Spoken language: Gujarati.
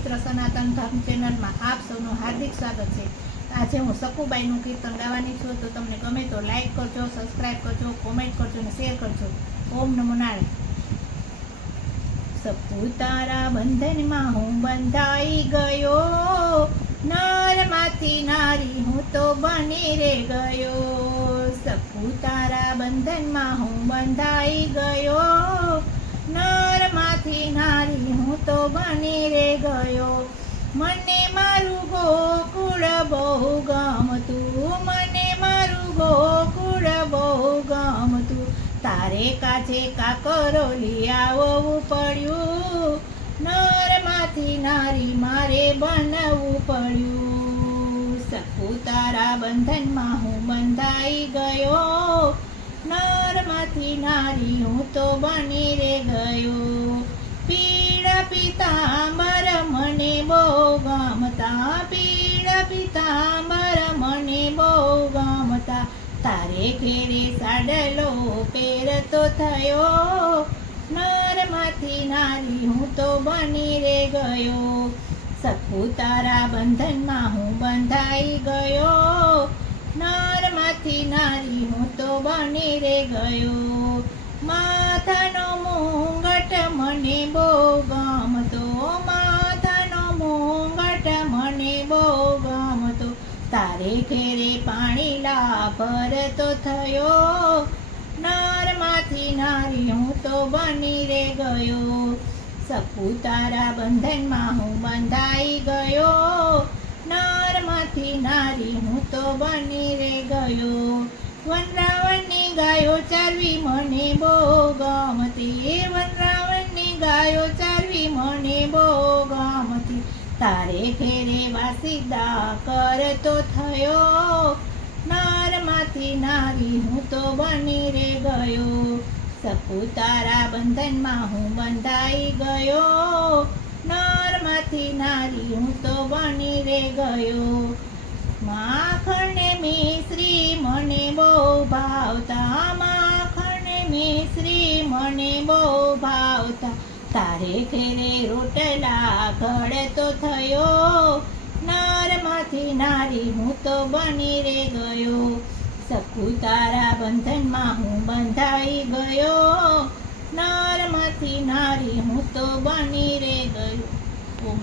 પવિત્ર સનાતન ધર્મ ચેનલમાં આપ સૌનું હાર્દિક સ્વાગત છે। આજે હું સકુબાઈનું કીર્તન ગાવાની છું, તો તમને ગમે તો લાઈક કરજો, સબસ્ક્રાઈબ કરજો, કોમેન્ટ કરજો અને શેર કરજો। ઓમ નમો નારાયણ। સપુ તારા બંધનમાં હું બંધાઈ ગયો, નરમાંથી નારી હું તો બની રે ગયો। સપુ તારા બંધનમાં હું બંધાઈ ગયો, નરમાંથી નારી હું તો બની રે ગયો। મને મારું ગોકુળ બહુ ગમતું, મને મારું ગોકુળ બહુ ગમતું, તારે કાજે કાકરોલી આવવું પડ્યું, નરમાંથી નારી મારે બનવું પડ્યું। સપુ તારા બંધનમાં હું બંધાઈ ગયો, નરમાંથી નારી હું તો બની રે ગયો। પીળા પીતાંબર મને બહુ ગમતા, પીળા પીતાંબર મને બહુ ગમતા, તારે ઘેરે સાડલો પહેરતો થયો, નરમાંથી નારી હું તો બની રે ગયો। સપુ તારા બંધનમાં હું બંધાઈ ગયો, નરમાંથી નારી હું તો બની રે ગયો। માથાનો મુંગટ મને બહુ ગમતો, માથાનો મુંગટ મને બહુ ગમતો, તારે ઘેરે પાણીલા ભરતો થયો, નરમાંથી નારી હું તો બની રે ગયો। સપુ તારા બંધનમાં હું બંધાઈ ગયો, નરમાંથી નારી હું તો બની રે ગયો। વનરાવણની ગાયો ચારવી મને બહુ ગમતી, વનરાવણની ગાયો ચારવી મને બહુ ગમતી, તારે ઘેરે વાસીદા કરતો થયો, નરમાંથી નારી હું તો બની રે ગયો। સપુ તારા બંધનમાં હું બંધાઈ ગયો, નરમાંથી નારી હું તો બની રે ગયો। માખણ ને મિશ્રી મને બહુ ભાવતા, માખણ ને મિશ્રી મને બહુ ભાવતા, તારે ઘેરે રોટલા ઘડતો થયો, નરમાંથી નારી હું તો બની રે ગયો। સપુ તારા બંધનમાં હું બંધાઈ ગયો, નરમાંથી નારી હું તો બની રે ગયો। ઓમ